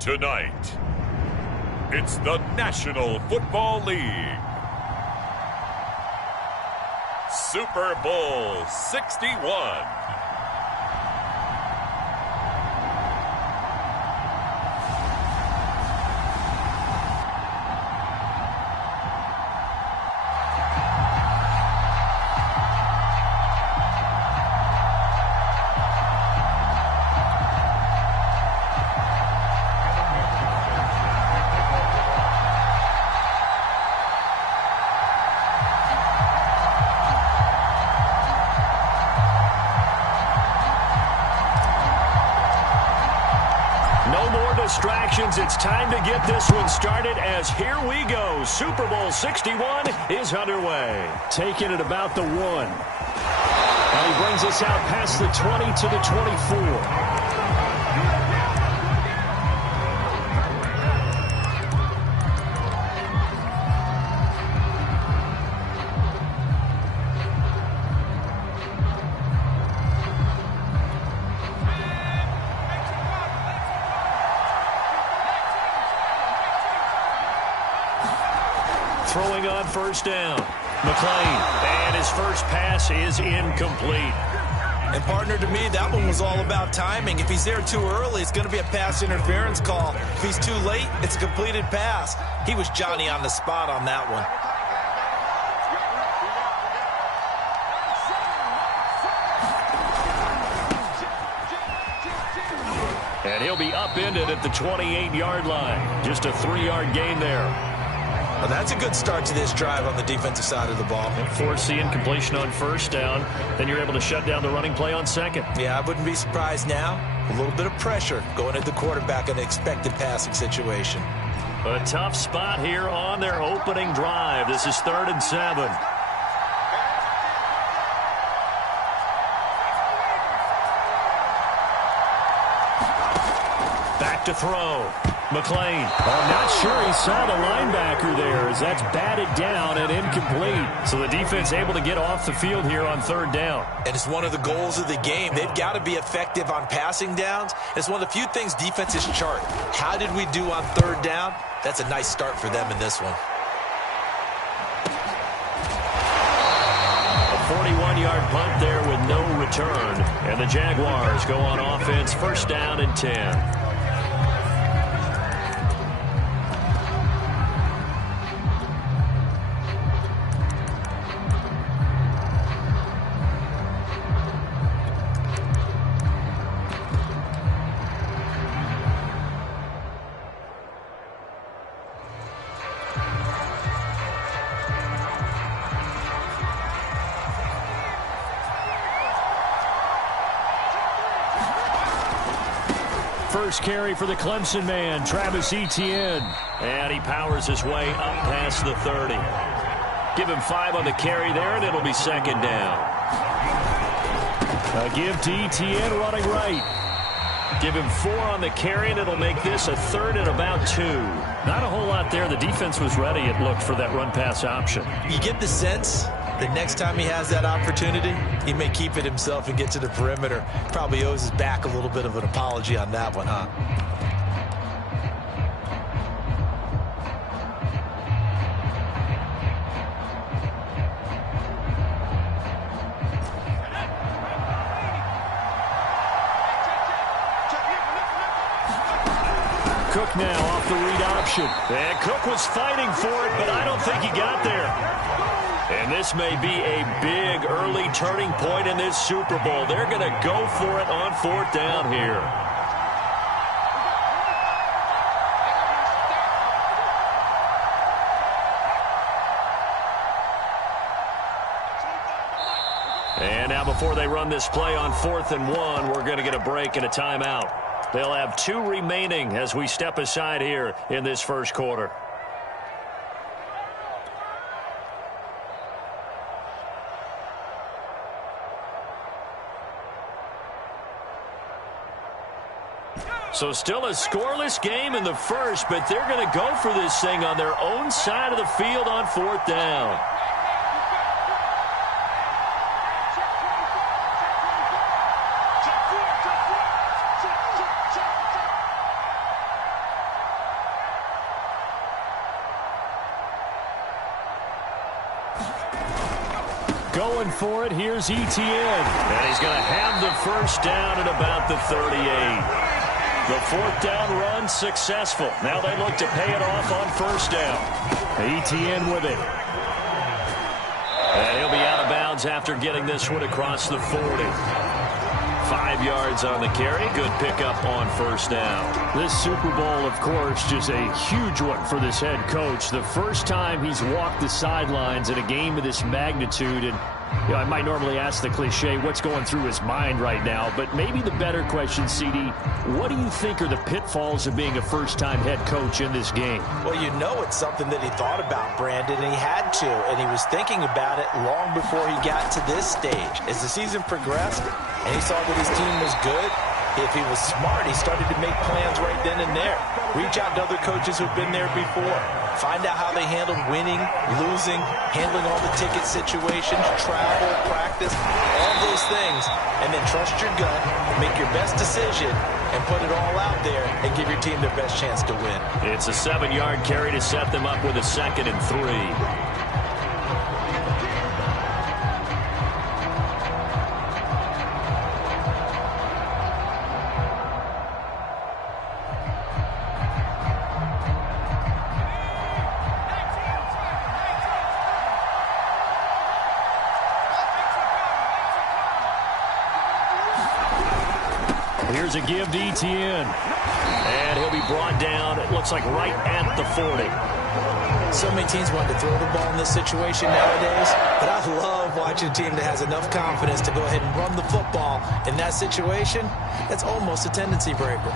Tonight, it's the National Football League. Super Bowl 61. Distractions. It's time to get this one started as here we go. Super Bowl 61 is underway. Taking it about the 1. And he brings us out past the 20 to the 24. Throwing on first down. McClain. And his first pass is incomplete. And partner, to me, that one was all about timing. If he's there too early, it's going to be a pass interference call. If he's too late, it's a completed pass. He was Johnny on the spot on that one. And he'll be upended at the 28-yard line. Just a 3-yard gain there. Well, that's a good start to this drive on the defensive side of the ball. Force the incompletion on first down. Then you're able to shut down the running play on second. Yeah, I wouldn't be surprised now. A little bit of pressure going at the quarterback in an expected passing situation. A tough spot here on their opening drive. This is 3rd and 7. Back to throw. McClain. I'm not sure he saw the linebacker there as that's batted down and incomplete. So the defense able to get off the field here on 3rd down. And it's one of the goals of the game. They've got to be effective on passing downs. It's one of the few things defenses chart. How did we do on 3rd down? That's a nice start for them in this one. A 41-yard punt there with no return. And the Jaguars go on offense, 1st down and 10. First carry for the Clemson man, Travis Etienne. And he powers his way up past the 30. Give him 5 on the carry there, and it'll be 2nd down. A give to Etienne running right. Give him 4 on the carry, and it'll make this a 3rd and about 2. Not a whole lot there. The defense was ready, it looked, for that run-pass option. You get the sense that next time he has that opportunity, he may keep it himself and get to the perimeter. Probably owes his back a little bit of an apology on that one, huh? Cook now off the read option. And Cook was fighting for it, but I don't think he got there. And this may be a big early turning point in this Super Bowl. They're going to go for it on 4th down here. And now before they run this play on 4th and 1, we're going to get a break and a timeout. They'll have 2 remaining as we step aside here in this first quarter. So still a scoreless game in the first, but they're going to go for this thing on their own side of the field on 4th down. going for it. Here's Etienne. And he's going to have the first down at about the 38. The fourth down run successful. Now they look to pay it off on first down. Etienne with it. And he'll be out of bounds after getting this one across the 40. 5 yards on the carry. Good pickup on first down. This Super Bowl, of course, just a huge one for this head coach. The first time he's walked the sidelines in a game of this magnitude. And you know, I might normally ask the cliche, what's going through his mind right now? But maybe the better question, CD, what do you think are the pitfalls of being a first-time head coach in this game? Well, you know it's something that he thought about, Brandon, and he had to. And he was thinking about it long before he got to this stage. As the season progressed and he saw that his team was good, if he was smart, he started to make plans right then and there. Reach out to other coaches who've been there before. Find out how they handled winning, losing, handling all the ticket situations, travel, practice, all those things. And then trust your gut, make your best decision, and put it all out there and give your team their best chance to win. It's a 7-yard carry to set them up with a 2nd and 3. Here's a give to Etienne. And he'll be brought down, it looks like right at the 40. So many teams want to throw the ball in this situation nowadays, but I love watching a team that has enough confidence to go ahead and run the football in that situation. That's almost a tendency breaker.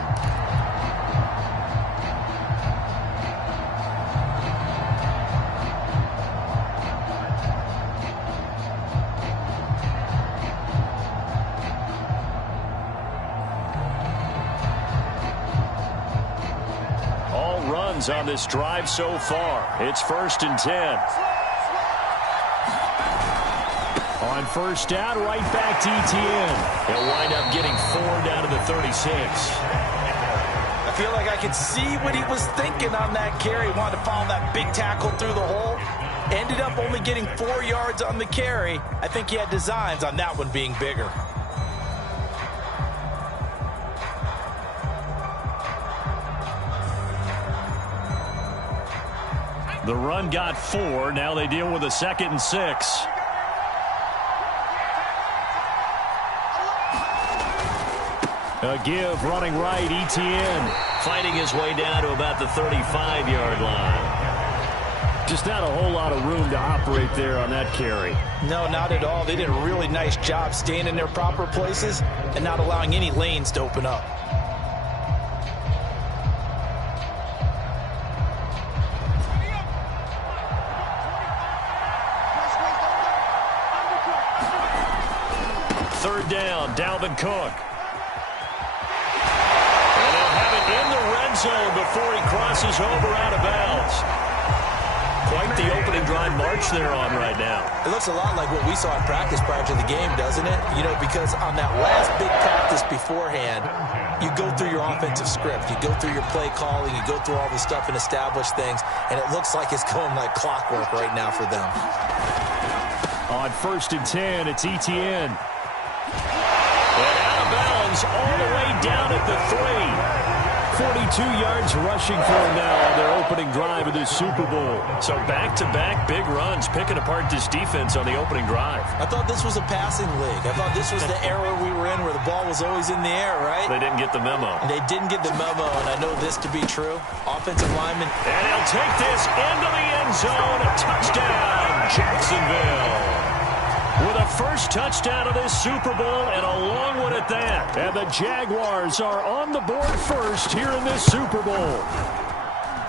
On this drive so far. It's 1st and 10. On first down, right back to Etienne. He'll wind up getting 4 down to the 36. I feel like I could see what he was thinking on that carry. Wanted to follow that big tackle through the hole. Ended up only getting 4 yards on the carry. I think he had designs on that one being bigger. The run got 4. Now they deal with a 2nd and 6. A give running right. Etienne fighting his way down to about the 35-yard line. Just not a whole lot of room to operate there on that carry. No, not at all. They did a really nice job staying in their proper places and not allowing any lanes to open up. Third down, Dalvin Cook. And he'll have it in the red zone before he crosses over out of bounds. Quite the opening drive march they're on right now. It looks a lot like what we saw in practice prior to the game, doesn't it? You know, because on that last big practice beforehand, you go through your offensive script. You go through your play calling. You go through all the stuff and establish things. And it looks like it's going like clockwork right now for them. On 1st and 10, it's Etienne. And out of bounds all the way down at the 3. 42 yards rushing for him now on their opening drive of this Super Bowl. So back-to-back big runs, picking apart this defense on the opening drive. I thought this was a passing league. I thought this was the era we were in where the ball was always in the air, right? They didn't get the memo. They didn't get the memo, and I know this to be true. Offensive lineman. And he'll take this into the end zone. A touchdown, Jacksonville. With a first touchdown of this Super Bowl and a long one at that. And the Jaguars are on the board first here in this Super Bowl.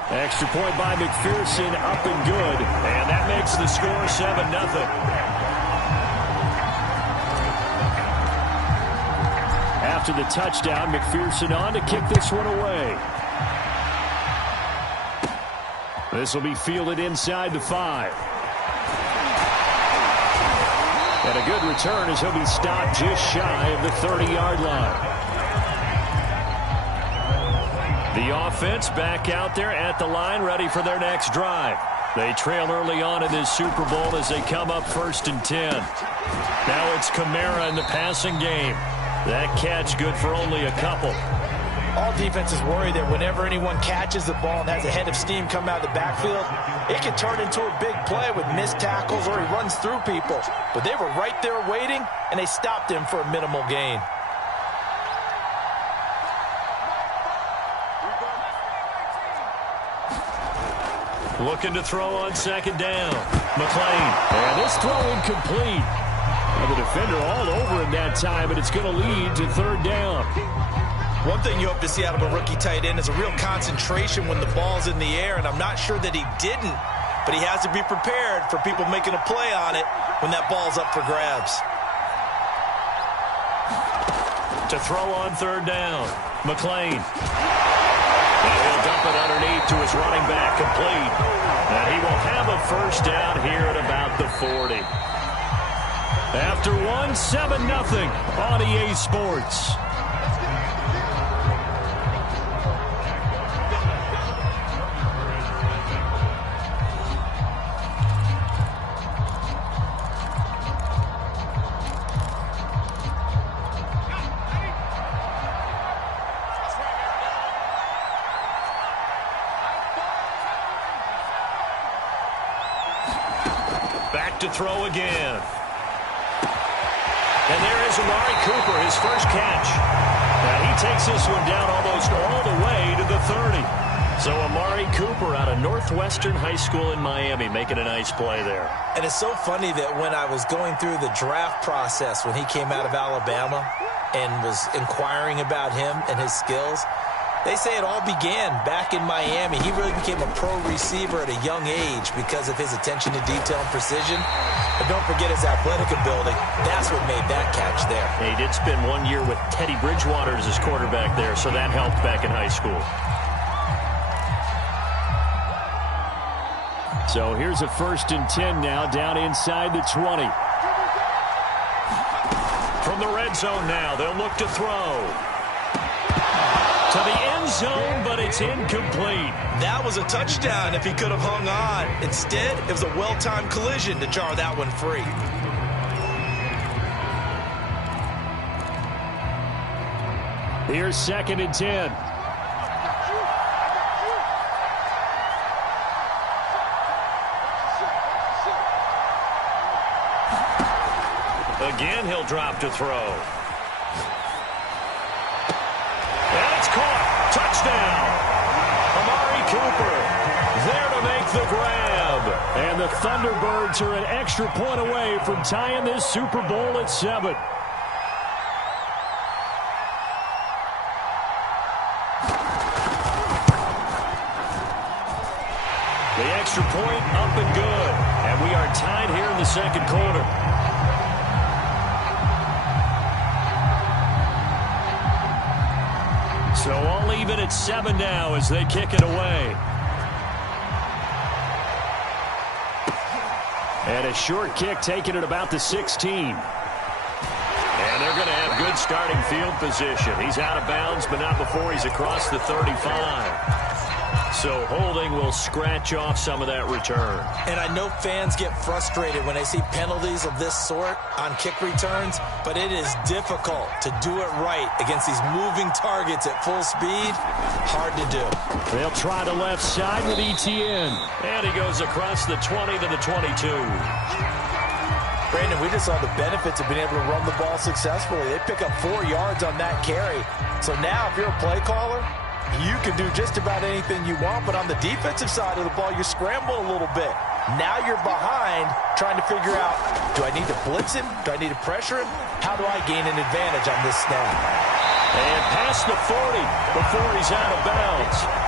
Extra point by McPherson, up and good. And that makes the score 7-0. After the touchdown, McPherson on to kick this one away. This will be fielded inside the 5. And a good return as he'll be stopped just shy of the 30-yard line. The offense back out there at the line, ready for their next drive. They trail early on in this Super Bowl as they come up 1st and 10. Now it's Kamara in the passing game. That catch good for only a couple. All defenses worry that whenever anyone catches the ball and has a head of steam come out of the backfield, it can turn into a big play with missed tackles or he runs through people. But they were right there waiting, and they stopped him for a minimal gain. Looking to throw on 2nd down. McClain. And this throw incomplete. Well, the defender all over him that time, but it's going to lead to 3rd down. One thing you hope to see out of a rookie tight end is a real concentration when the ball's in the air, and I'm not sure that he didn't, but he has to be prepared for people making a play on it when that ball's up for grabs. To throw on 3rd down. McClain. And he'll dump it underneath to his running back, complete. And he will have a 1st down here at about the 40. After 7-0 on EA Sports. Back to throw again. And there is Amari Cooper, his first catch. Now he takes this one down almost all the way to the 30. So Amari Cooper out of Northwestern High School in Miami making a nice play there. And it's so funny that when I was going through the draft process when he came out of Alabama and was inquiring about him and his skills, they say it all began back in Miami. He really became a pro receiver at a young age because of his attention to detail and precision. But don't forget his athletic ability. That's what made that catch there. He did spend 1 year with Teddy Bridgewater as his quarterback there, so that helped back in high school. So here's a 1st and 10 now down inside the 20. From the red zone now, they'll look to throw. To the end zone, but it's incomplete. That was a touchdown if he could have hung on. Instead, it was a well-timed collision to jar that one free. Here's 2nd and 10. Again, he'll drop to throw. And it's caught. Touchdown. Amari Cooper there to make the grab. And the Thunderbirds are an extra point away from tying this Super Bowl at 7. The extra point up and good. And we are tied here in the 2nd quarter. So all even at 7 now as they kick it away. And a short kick taken at about the 16. And they're going to have good starting field position. He's out of bounds, but not before he's across the 35. So holding will scratch off some of that return. And I know fans get frustrated when they see penalties of this sort on kick returns, but it is difficult to do it right against these moving targets at full speed. Hard to do. They'll try the left side with Etienne. And he goes across the 20 to the 22. Brandon, we just saw the benefits of being able to run the ball successfully. They pick up 4 yards on that carry. So now if you're a play caller, you can do just about anything you want, but on the defensive side of the ball, you scramble a little bit. Now you're behind trying to figure out, do I need to blitz him? Do I need to pressure him? How do I gain an advantage on this snap? And past the 40 before he's out of bounds.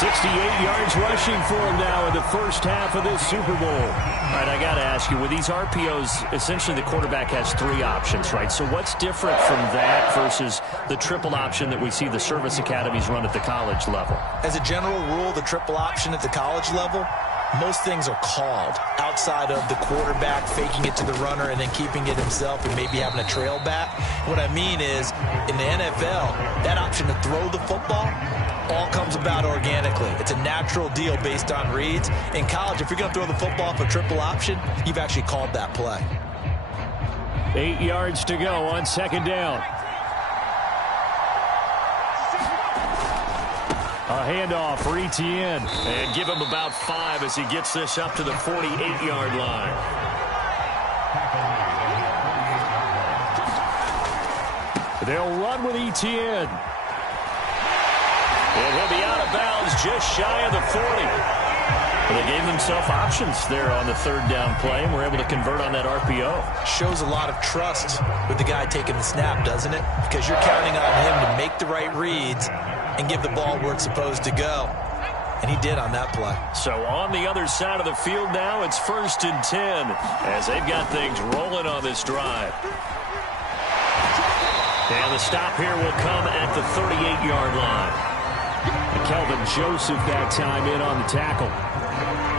68 yards rushing for him now in the first half of this Super Bowl. All right, I got to ask you, with these RPOs, essentially the quarterback has 3 options, right? So what's different from that versus the triple option that we see the service academies run at the college level? As a general rule, the triple option at the college level, most things are called outside of the quarterback faking it to the runner and then keeping it himself and maybe having a trail back. What I mean is, in the NFL, that option to throw the football all comes about organically. quickly. It's a natural deal based on reads. In college, if you're going to throw the football off a triple option, you've actually called that play. 8 yards to go on second down. A handoff for Etienne. And give him about 5 as he gets this up to the 48-yard line. They'll run with Etienne. And he'll be out of bounds just shy of the 40. Well, they gave themselves options there on the third down play, and were able to convert on that RPO. Shows a lot of trust with the guy taking the snap, doesn't it? Because you're counting on him to make the right reads and give the ball where it's supposed to go. And he did on that play. So on the other side of the field now, it's 1st and 10 as they've got things rolling on this drive. And the stop here will come at the 38-yard line. And Kelvin Joseph that time in on the tackle.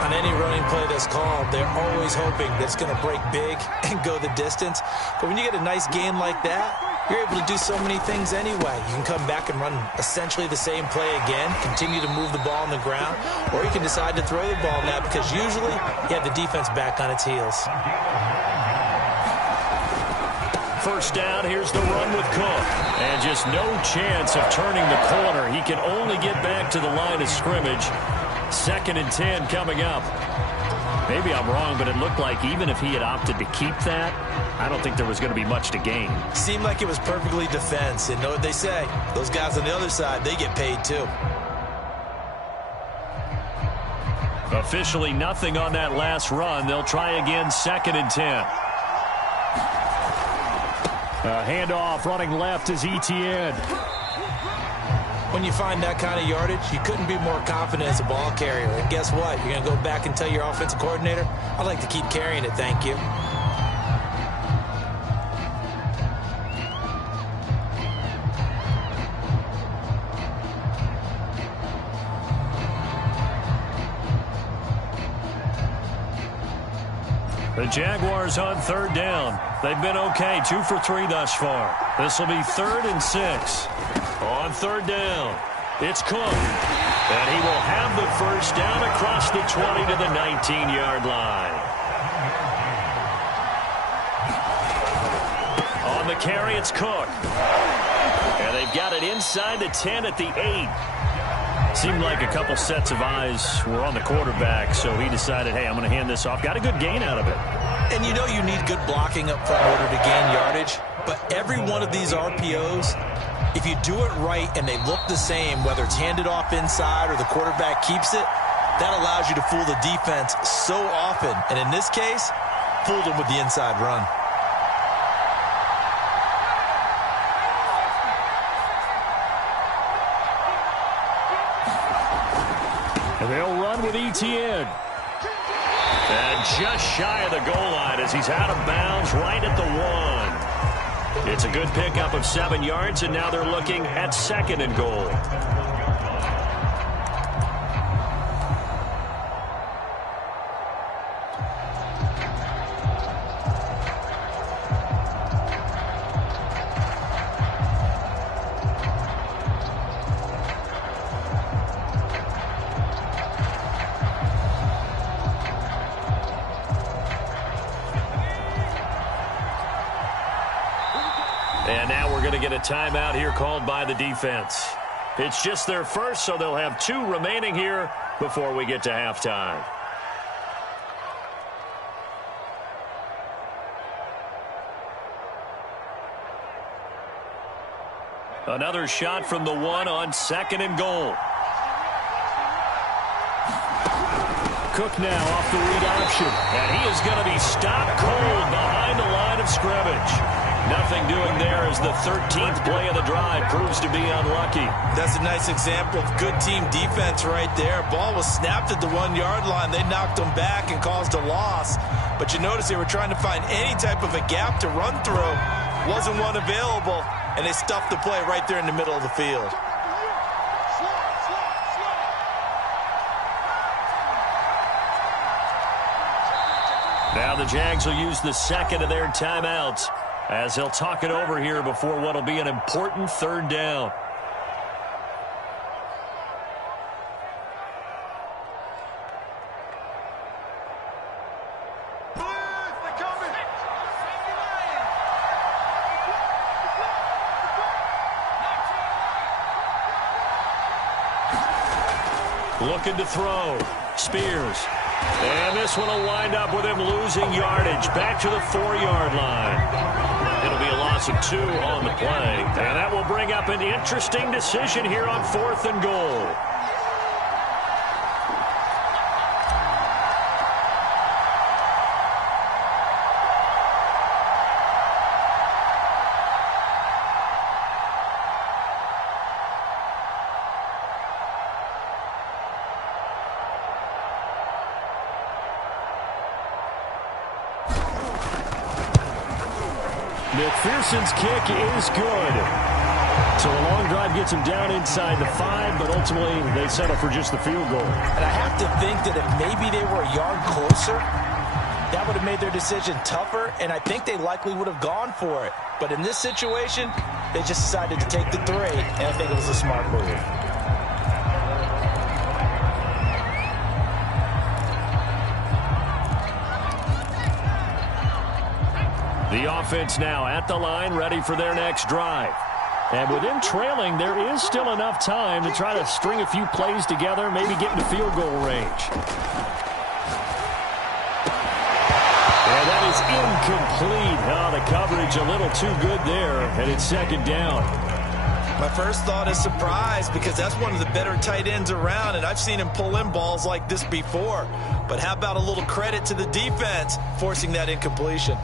On any running play that's called, they're always hoping that it's going to break big and go the distance. But when you get a nice gain like that, you're able to do so many things anyway. You can come back and run essentially the same play again, continue to move the ball on the ground, or you can decide to throw the ball now because usually you have the defense back on its heels. First down, here's the run with Cook. And just no chance of turning the corner. He can only get back to the line of scrimmage. 2nd and 10 coming up. Maybe I'm wrong, but it looked like even if he had opted to keep that, I don't think there was going to be much to gain. Seemed like it was perfectly defense. And know what they say? Those guys on the other side, they get paid too. Officially nothing on that last run. They'll try again 2nd and 10. A handoff running left is Etienne. When you find that kind of yardage, you couldn't be more confident as a ball carrier. And guess what? You're going to go back and tell your offensive coordinator, I'd like to keep carrying it, thank you. The Jaguars on 3rd down. They've been okay, 2 for 3 thus far. This will be 3rd and 6. On 3rd down, it's Cook. And he will have the first down across the 20 to the 19-yard line. On the carry, it's Cook. And they've got it inside the 10 at the 8. Seemed like a couple sets of eyes were on the quarterback, so he decided, hey, I'm going to hand this off. Got a good gain out of it. And you know you need good blocking up front in order to gain yardage. But every one of these RPOs, if you do it right and they look the same, whether it's handed off inside or the quarterback keeps it, that allows you to fool the defense so often. And in this case, fooled them with the inside run. And they'll run with Etienne. And just shy of the goal line as he's out of bounds right at the 1. It's a good pickup of 7 yards, and now they're looking at 2nd and goal. And now we're going to get a timeout here called by the defense. It's just their first, so they'll have 2 remaining here before we get to halftime. Another shot from the 1 on 2nd and goal. Cook now off the read option. And he is going to be stopped cold behind the line of scrimmage. Nothing doing there as the 13th play of the drive proves to be unlucky. That's a nice example of good team defense right there. Ball was snapped at the 1-yard line. They knocked them back and caused a loss. But you notice they were trying to find any type of a gap to run through. Wasn't one available, and they stuffed the play right there in the middle of the field. Now the Jags will use the 2nd of their timeouts as they'll talk it over here before what will be an important 3rd down. Looking to throw. Spears. And this one will wind up with him losing yardage back to the 4-yard line. It'll be a loss of 2 on the play. And that will bring up an interesting decision here on 4th and goal. McPherson's kick is good. So a long drive gets him down inside the 5, but ultimately they settle for just the field goal. And I have to think that if maybe they were a yard closer, that would have made their decision tougher, and I think they likely would have gone for it. But in this situation, they just decided to take the 3, and I think it was a smart move. The offense now at the line, ready for their next drive. And with them trailing, there is still enough time to try to string a few plays together, maybe get into field goal range. And that is incomplete. Oh, the coverage a little too good there, and it's 2nd down. My first thought is surprise, because that's one of the better tight ends around, and I've seen him pull in balls like this before. But how about a little credit to the defense forcing that incompletion?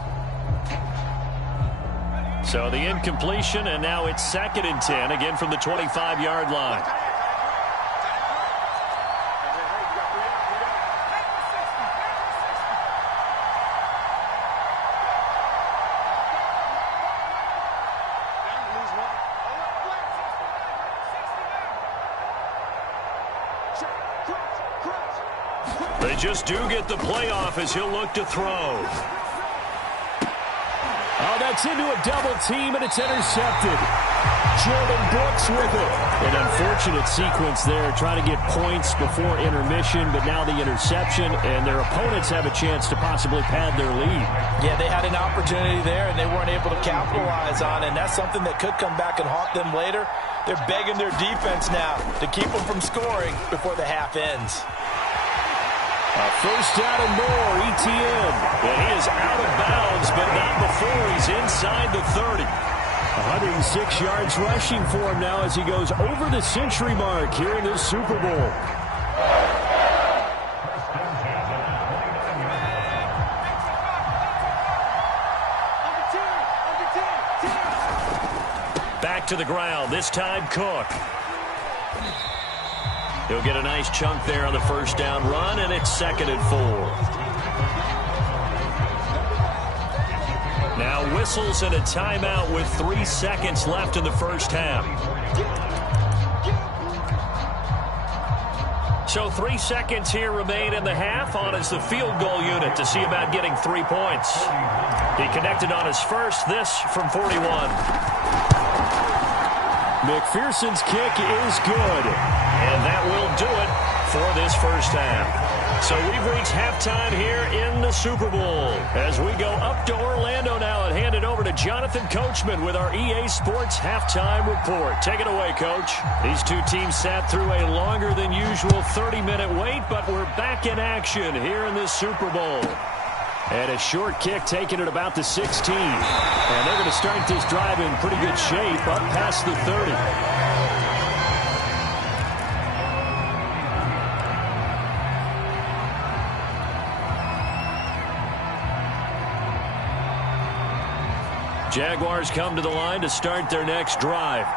So the incompletion, and now it's 2nd and 10, again from the 25-yard line. They just do get the play off as he'll look to throw. Oh, that's into a double team, and it's intercepted. Jordan Brooks with it. An unfortunate sequence there, trying to get points before intermission, but now the interception, and their opponents have a chance to possibly pad their lead. Yeah, they had an opportunity there, and they weren't able to capitalize on it, and that's something that could come back and haunt them later. They're begging their defense now to keep them from scoring before the half ends. First down and more, Etienne. And he is out of bounds, but not before he's inside the 30. 106 yards rushing for him now as he goes over the century mark here in this Super Bowl. Back to the ground, this time Cook. He'll get a nice chunk there on the first down run, and it's 2nd and 4. Now whistles and a timeout with 3 seconds left in the first half. So 3 seconds here remain in the half. On is the field goal unit to see about getting 3 points. He connected on his first, this from 41. McPherson's kick is good. And that will do it for this first half. So we've reached halftime here in the Super Bowl. As we go up to Orlando now and hand it over to Jonathan Coachman with our EA Sports Halftime Report. Take it away, Coach. These two teams sat through a longer than usual 30-minute wait, but we're back in action here in this Super Bowl. And a short kick taken at about the 16. And they're going to start this drive in pretty good shape up past the 30. Jaguars come to the line to start their next drive.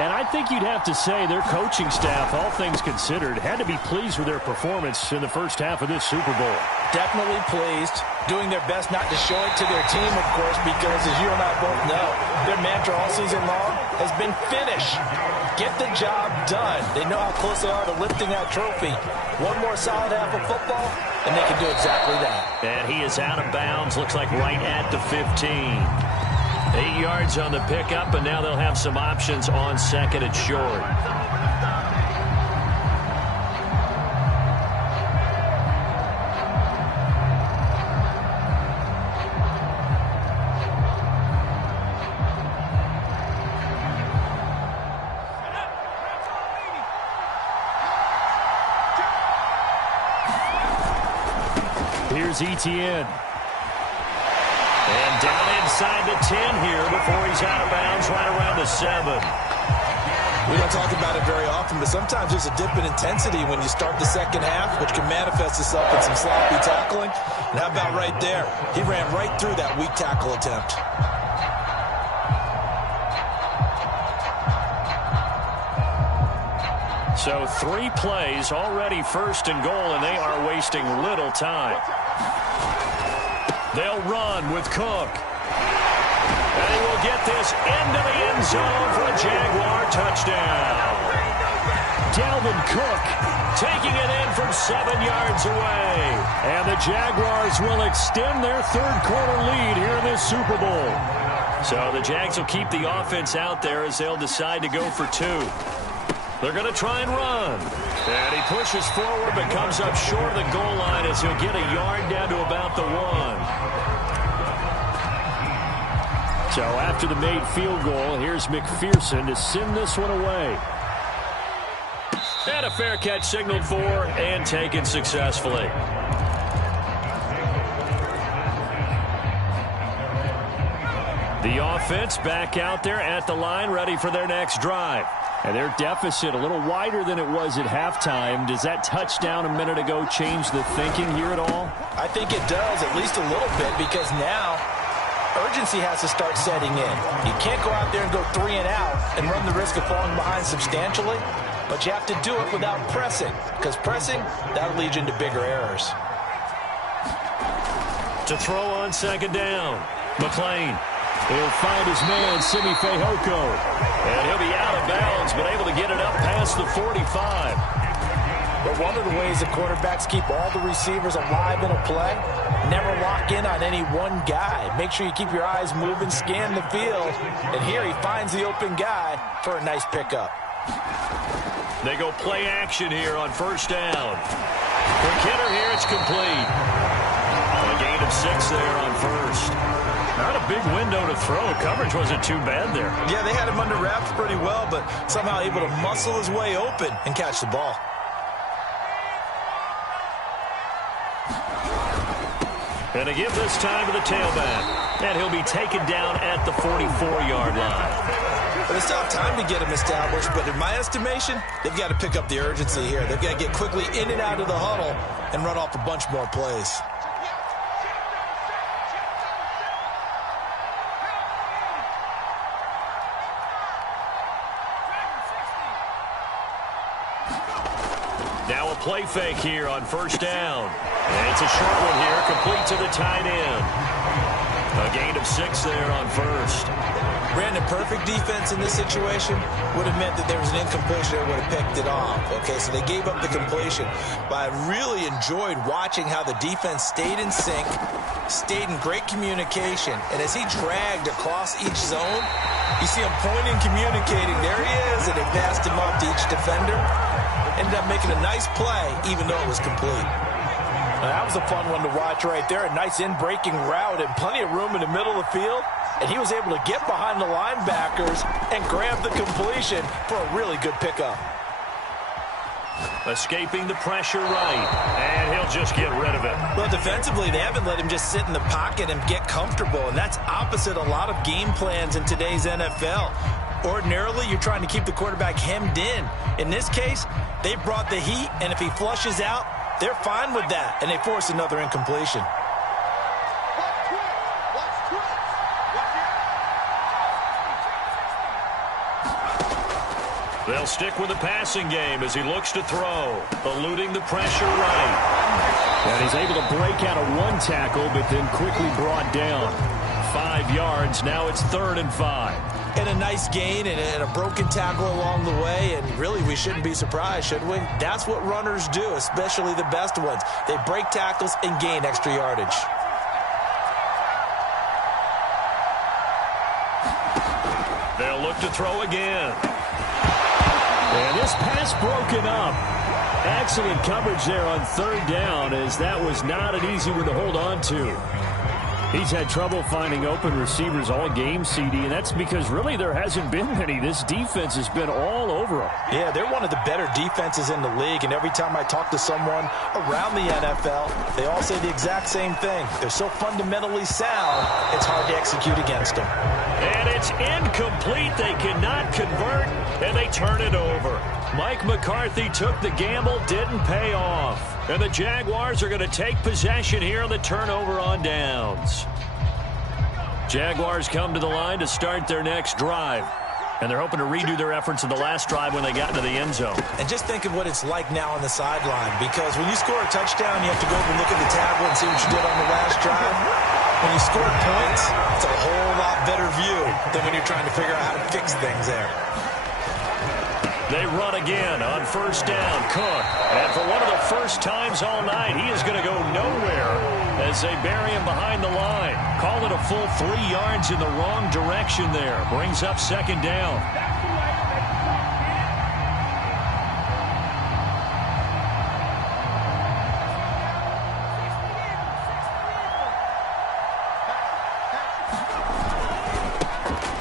And I think you'd have to say their coaching staff, all things considered, had to be pleased with their performance in the first half of this Super Bowl. Definitely pleased. Doing their best not to show it to their team, of course, because as you and I both know, their mantra all season long has been finish. Get the job done. They know how close they are to lifting that trophy. One more solid half of football, and they can do exactly that. And he is out of bounds, looks like right at the 15. 8 yards on the pickup, and now they'll have some options on second and short. Here's Etienne. And down inside the 10 here before he's out of bounds right around the 7. We don't talk about it very often, but sometimes there's a dip in intensity when you start the second half, which can manifest itself in some sloppy tackling. And how about right there? He ran right through that weak tackle attempt. So 3 plays, already first and goal, and they are wasting little time. They'll run with Cook. And he will get this into the end zone for a Jaguar touchdown. Dalvin Cook taking it in from 7 yards away. And the Jaguars will extend their third-quarter lead here in this Super Bowl. So the Jags will keep the offense out there as they'll decide to go for 2. They're going to try and run. And he pushes forward but comes up short of the goal line as he'll get a yard down to about the 1. So after the made field goal, here's McPherson to send this one away. And a fair catch signaled for and taken successfully. The offense back out there at the line, ready for their next drive. And their deficit a little wider than it was at halftime. Does that touchdown a minute ago change the thinking here at all? I think it does, at least a little bit, because now urgency has to start setting in. You can't go out there and go 3 and out and run the risk of falling behind substantially, but you have to do it without pressing, because pressing, that'll lead you into bigger errors. To throw on second down, McLean. He'll find his man, Simi Fehoko. And he'll be out of bounds, but able to get it up past the 45. But one of the ways the quarterbacks keep all the receivers alive in a play, never lock in on any one guy. Make sure you keep your eyes moving, scan the field. And here he finds the open guy for a nice pickup. They go play action here on first down. Quick hitter here, it's complete. A gain of 6 there on first. Not a big window to throw. Coverage wasn't too bad there. Yeah, they had him under wraps pretty well, but somehow able to muscle his way open and catch the ball. And to give this time to the tailback. And he'll be taken down at the 44-yard line. But they still have time to get him established, but in my estimation, they've got to pick up the urgency here. They've got to get quickly in and out of the huddle and run off a bunch more plays. Now a play fake here on first down. And it's a short one here, complete to the tight end. A gain of 6 there on first. Brandon, perfect defense in this situation would have meant that there was an incompletion that would have picked it off. Okay, so they gave up the completion. But I really enjoyed watching how the defense stayed in sync, stayed in great communication, and as he dragged across each zone, you see him pointing, communicating. There he is, and they passed him up to each defender. Ended up making a nice play, even though it was complete. Now, that was a fun one to watch right there. A nice in-breaking route and plenty of room in the middle of the field. And he was able to get behind the linebackers and grab the completion for a really good pickup. Escaping the pressure right. And he'll just get rid of it. Well, defensively, they haven't let him just sit in the pocket and get comfortable. And that's opposite a lot of game plans in today's NFL. Ordinarily, you're trying to keep the quarterback hemmed in. In this case, they brought the heat, and if he flushes out, they're fine with that, and they force another incompletion. They'll stick with the passing game as he looks to throw, eluding the pressure right. And he's able to break out of one tackle, but then quickly brought down. 5 yards, now it's 3rd and 5. And a nice gain and a broken tackle along the way, and really we shouldn't be surprised, should we? That's what runners do, especially the best ones. They break tackles and gain extra yardage. They'll look to throw again. And this pass broken up. Excellent coverage there on 3rd down, as that was not an easy one to hold on to. He's had trouble finding open receivers all game, CD, and that's because really there hasn't been many. This defense has been all over him. Yeah, they're one of the better defenses in the league, and every time I talk to someone around the NFL, they all say the exact same thing. They're so fundamentally sound, it's hard to execute against them. And it's incomplete. They cannot convert, and they turn it over. Mike McCarthy took the gamble, didn't pay off. And the Jaguars are going to take possession here on the turnover on downs. Jaguars come to the line to start their next drive. And they're hoping to redo their efforts in the last drive when they got into the end zone. And just think of what it's like now on the sideline. Because when you score a touchdown, you have to go over and look at the tablet and see what you did on the last drive. When you score points, it's a whole lot better view than when you're trying to figure out how to fix things there. They run again on first down. Cook. And for one of the first times all night, he is going to go nowhere as they bury him behind the line. Call it a full 3 yards in the wrong direction there. Brings up second down.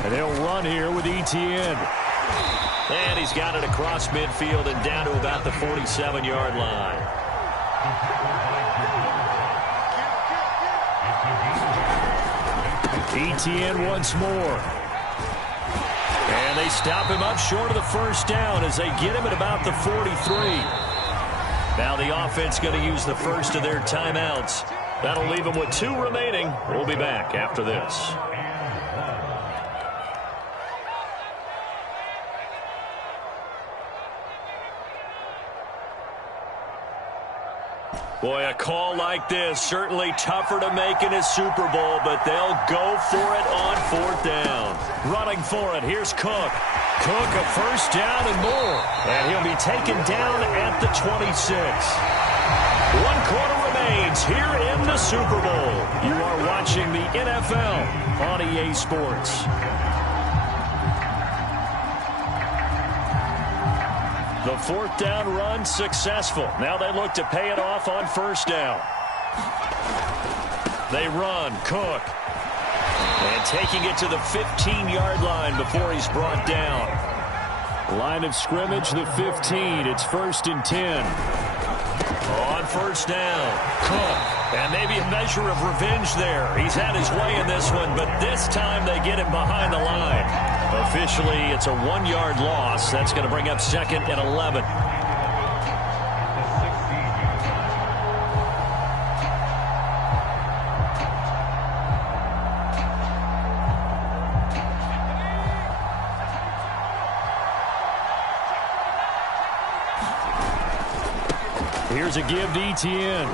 And they'll run here with Etienne. And he's got it across midfield and down to about the 47-yard line. Etienne once more. And they stop him up short of the first down as they get him at about the 43. Now the offense going to use the first of their timeouts. That'll leave them with 2 remaining. We'll be back after this. Boy, a call like this, certainly tougher to make in a Super Bowl, but they'll go for it on 4th down. Running for it, here's Cook. Cook, a first down and more. And he'll be taken down at the 26. 1 quarter remains here in the Super Bowl. You are watching the NFL on EA Sports. The 4th down run successful. Now they look to pay it off on first down. They run. Cook. And taking it to the 15-yard line before he's brought down. Line of scrimmage, the 15. It's 1st and 10. On first down. Cook. And maybe a measure of revenge there. He's had his way in this one, but this time they get him behind the line. Officially, it's a 1-yard loss. That's going to bring up 2nd and 11. Here's a give to Etienne.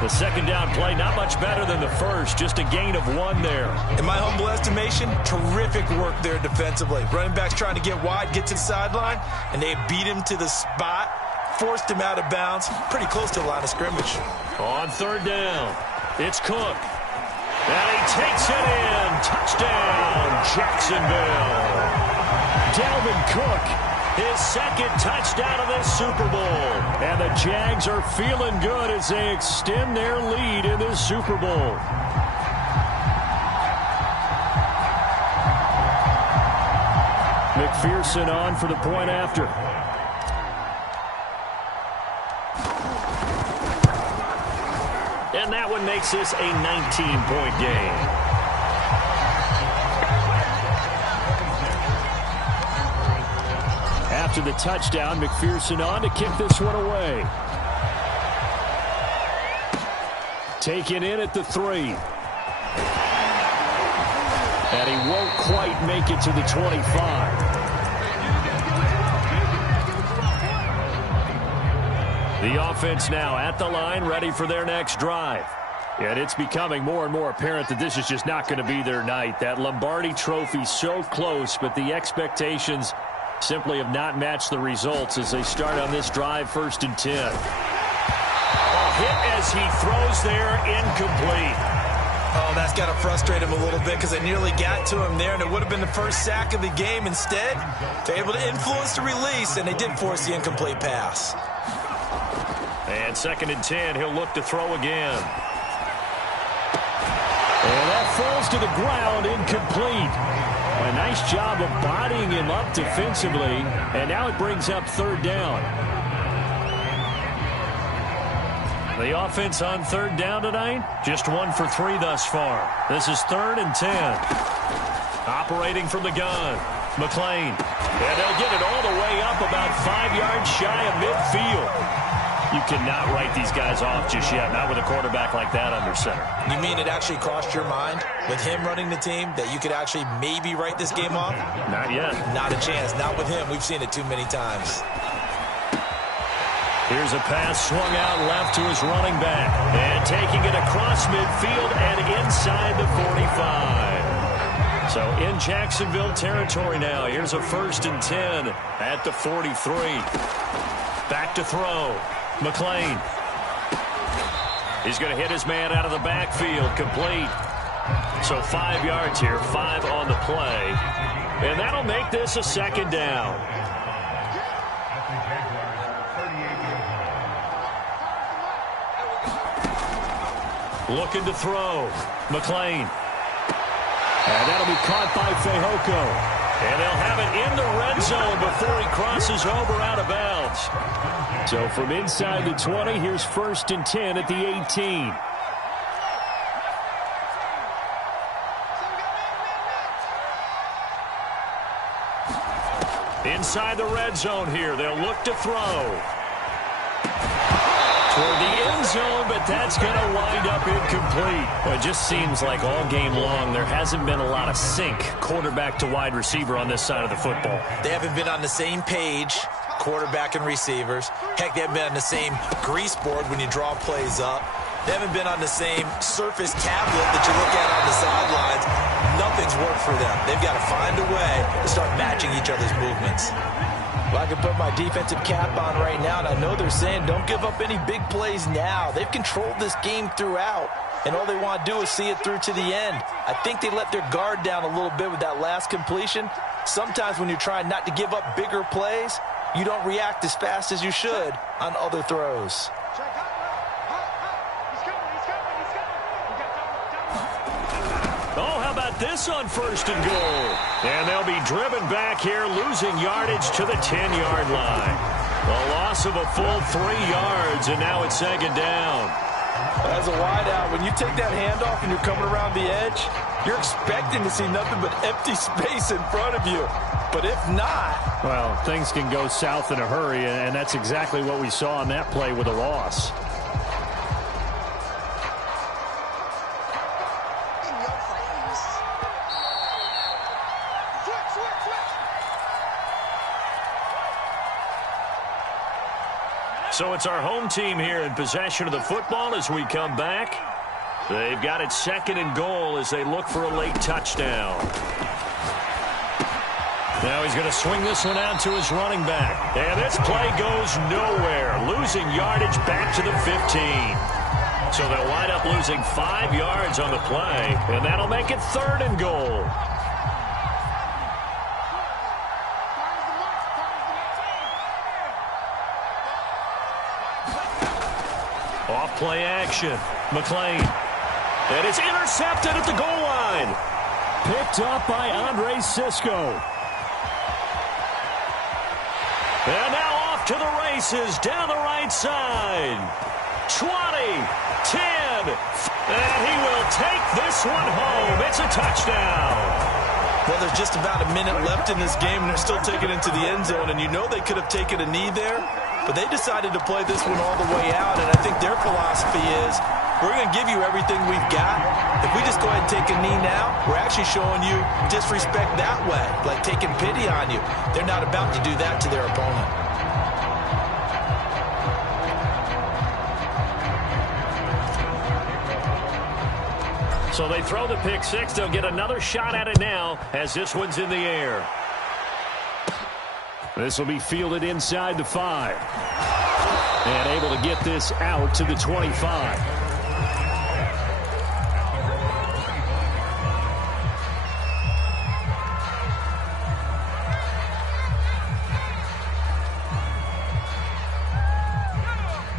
The second down play, not much better than the first. Just a gain of 1 there. In my humble estimation, terrific work there defensively. Running backs trying to get wide, get to the sideline, and they beat him to the spot, forced him out of bounds, pretty close to the line of scrimmage. On 3rd down, it's Cook. And he takes it in. Touchdown, Jacksonville. Dalvin Cook. His 2nd touchdown of this Super Bowl. And the Jags are feeling good as they extend their lead in this Super Bowl. McPherson on for the point after. And that one makes this a 19-point game. After the touchdown, McPherson on to kick this one away. Taken in at the 3. And he won't quite make it to the 25. The offense now at the line, ready for their next drive. And it's becoming more and more apparent that this is just not going to be their night. That Lombardi Trophy so close, but the expectations simply have not matched the results as they start on this drive, 1st and 10. A hit as he throws there, incomplete. Oh, that's got to frustrate him a little bit because they nearly got to him there, and it would have been the first sack of the game. Instead, they're able to influence the release, and they did force the incomplete pass. And 2nd and 10, he'll look to throw again. And that falls to the ground, incomplete. A nice job of bodying him up defensively, and now it brings up third down. The offense on third down tonight, just 1 for 3 thus far. This is 3rd and 10. Operating from the gun, McClain. And they'll get it all the way up about 5 yards shy of midfield. You cannot write these guys off just yet, not with a quarterback like that under center. You mean it actually crossed your mind with him running the team that you could actually maybe write this game off? Not yet. Not a chance. Not with him. We've seen it too many times. Here's a pass swung out left to his running back. And taking it across midfield and inside the 45. So in Jacksonville territory now. Here's a 1st and 10 at the 43. Back to throw. McClain. He's going to hit his man out of the backfield. Complete. So 5 yards here, 5 on the play. And that'll make this a 2nd down. Looking to throw. McClain. And that'll be caught by Fehoko. And they'll have it in the red zone before he crosses over out of bounds. So from inside the 20, here's 1st and 10 at the 18. Inside the red zone here, they'll look to throw. Toward the end zone, but that's going to wind up incomplete. Well, it just seems like all game long there hasn't been a lot of sync quarterback to wide receiver on this side of the football. They haven't been on the same page, quarterback and receivers. Heck, they haven't been on the same grease board when you draw plays up. They haven't been on the same surface tablet that you look at on the sidelines. Nothing's worked for them. They've got to find a way to start matching each other's movements. Well, I can put my defensive cap on right now, and I know they're saying don't give up any big plays now. They've controlled this game throughout, and all they want to do is see it through to the end. I think they let their guard down a little bit with that last completion. Sometimes when you're trying not to give up bigger plays, you don't react as fast as you should on other throws. Oh, how about this on 1st and goal? And they'll be driven back here, losing yardage to the 10-yard line. A loss of a full 3 yards, and now it's 2nd down. As a wideout, when you take that handoff and you're coming around the edge, you're expecting to see nothing but empty space in front of you. But if not... Well, things can go south in a hurry, and that's exactly what we saw on that play with a loss. So it's our home team here in possession of the football as we come back. They've got it 2nd and goal as they look for a late touchdown. Now he's going to swing this one out to his running back. And this play goes nowhere, losing yardage back to the 15. So they'll wind up losing 5 yards on the play, and that'll make it 3rd and goal. Off-play action. McClain. And it's intercepted at the goal line. Picked up by Andre Cisco. And now off to the races down the right side. 20, 10, and he will take this one home. It's a touchdown. Well, there's just about a minute left in this game, and they're still taking it into the end zone. And you know they could have taken a knee there, but they decided to play this one all the way out. And I think their philosophy is, we're going to give you everything we've got. If we just go ahead and take a knee now, we're actually showing you disrespect that way, like taking pity on you. They're not about to do that to their opponent. So they throw the pick six. They'll get another shot at it now as this one's in the air. This will be fielded inside the 5. And able to get this out to the 25.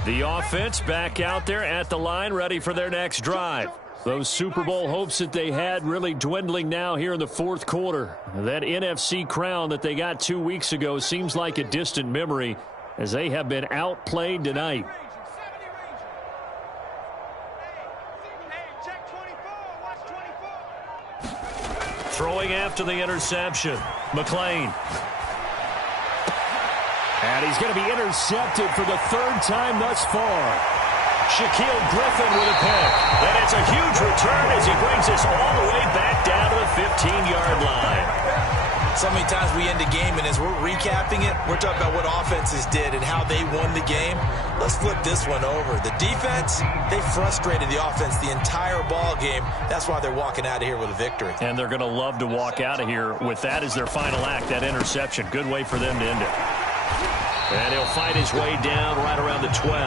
The offense back out there at the line, ready for their next drive. Those Super Bowl hopes that they had really dwindling now here in the fourth quarter. That NFC crown that they got 2 weeks ago seems like a distant memory as they have been outplayed tonight. Throwing after the interception, McLean. And he's going to be intercepted for the third time thus far. Shaquille Griffin with a pick. And it's a huge return as he brings us all the way back down to the 15-yard line. So many times we end a game, and as we're recapping it, we're talking about what offenses did and how they won the game. Let's flip this one over. The defense, they frustrated the offense the entire ball game. That's why they're walking out of here with a victory. And they're going to love to walk out of here with that as their final act, that interception. Good way for them to end it. And he'll fight his way down right around the 12.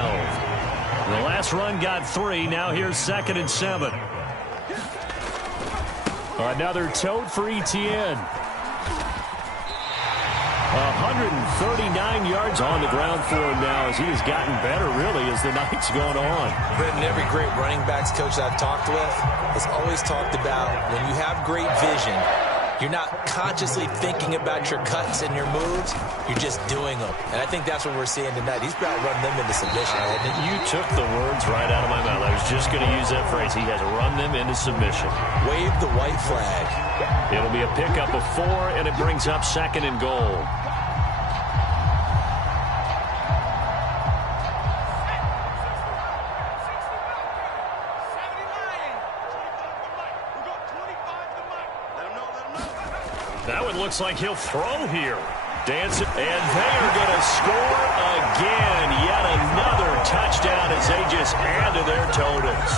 The last run got 3. Now here's 2nd and 7. Another tote for Etienne. 139 yards on the ground for him now as he has gotten better, really, as the night's gone on. Brendan, every great running backs coach I've talked with has always talked about when you have great vision, you're not consciously thinking about your cuts and your moves. You're just doing them. And I think that's what we're seeing tonight. He's about to run them into submission. You took the words right out of my mouth. I was just going to use that phrase. He has run them into submission. Wave the white flag. It'll be a pickup of 4, and it brings up 2nd and goal. That one looks like he'll throw here. Dance it, and they are going to score again. Yet another touchdown as they just add to their totals.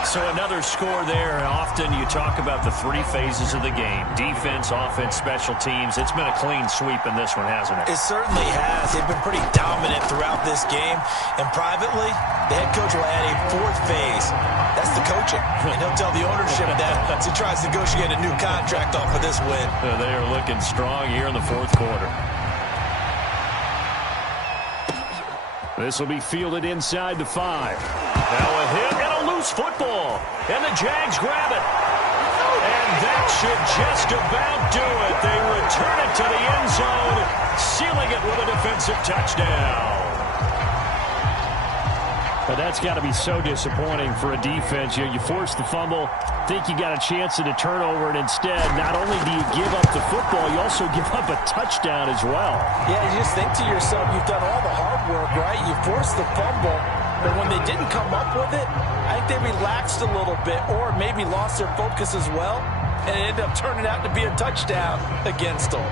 So another score there. Often you talk about the 3 phases of the game. Defense, offense, special teams. It's been a clean sweep in this one, hasn't it? It certainly has. They've been pretty dominant throughout this game. And privately, the head coach will add a 4th phase. That's the coaching. And he'll tell the ownership that as he tries to negotiate a new contract off of this win. They are looking strong here in the 4th quarter. This will be fielded inside the 5. Now a hit and a loose football. And the Jags grab it. And that should just about do it. They return it to the end zone, sealing it with a defensive touchdown. But that's got to be so disappointing for a defense. You force the fumble, think you got a chance at a turnover, and instead, not only do you give up the football, you also give up a touchdown as well. Yeah, you just think to yourself, you've done all the hard work, right? You forced the fumble, but when they didn't come up with it, I think they relaxed a little bit or maybe lost their focus as well, and it ended up turning out to be a touchdown against them.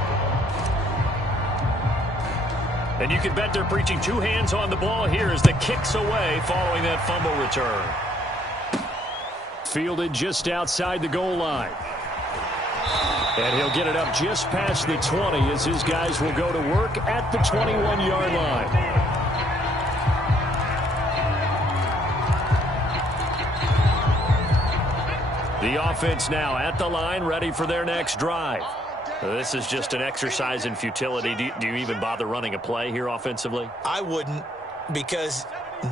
And you can bet they're preaching 2 hands on the ball here as the kick's away following that fumble return. Fielded just outside the goal line. And he'll get it up just past the 20 as his guys will go to work at the 21-yard line. The offense now at the line, ready for their next drive. This is just an exercise in futility. Do you even bother running a play here offensively? I wouldn't, because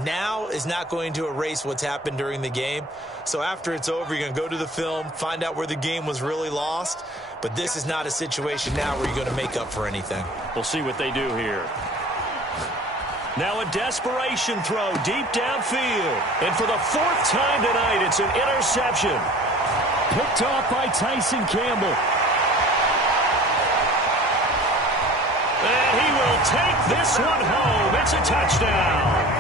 now is not going to erase what's happened during the game. So after it's over, you're going to go to the film, find out where the game was really lost. But this is not a situation now where you're going to make up for anything. We'll see what they do here. Now a desperation throw deep downfield. And for the 4th time tonight, it's an interception. Picked off by Tyson Campbell. And he will take this one home. It's a touchdown.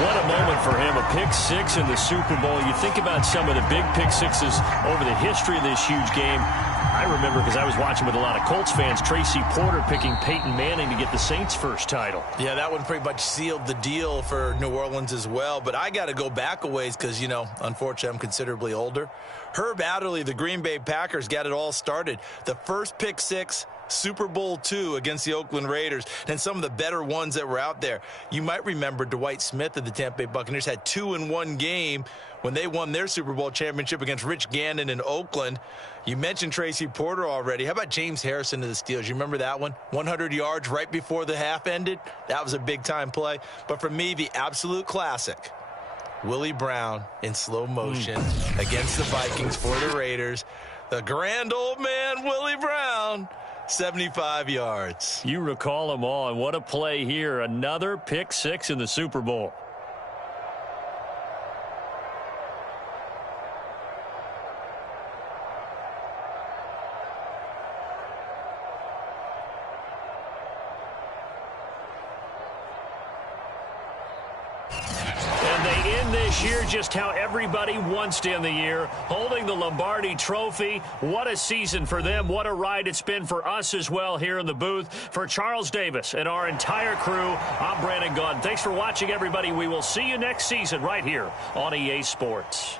What a moment for him, a pick 6 in the Super Bowl. You think about some of the big pick 6s over the history of this huge game. I remember, because I was watching with a lot of Colts fans, Tracy Porter picking Peyton Manning to get the Saints' first title. Yeah, that one pretty much sealed the deal for New Orleans as well. But I got to go back a ways because, unfortunately, I'm considerably older. Herb Adderley, the Green Bay Packers, got it all started. The first pick 6, Super Bowl II against the Oakland Raiders, and some of the better ones that were out there. You might remember Dwight Smith of the Tampa Bay Buccaneers had 2 in one game when they won their Super Bowl championship against Rich Gannon in Oakland. You mentioned Tracy Porter already. How about James Harrison of the Steelers? You remember that one? 100 yards right before the half ended. That was a big-time play. But for me, the absolute classic, Willie Brown in slow motion against the Vikings for the Raiders. The grand old man, Willie Brown, 75 yards. You recall them all, and what a play here. Another pick six in the Super Bowl. This year, just how everybody wants to end the year, holding the Lombardi Trophy. What a season for them. What a ride it's been for us as well here in the booth. For Charles Davis and our entire crew, I'm Brandon Gaudin. Thanks for watching, everybody. We will see you next season right here on EA Sports.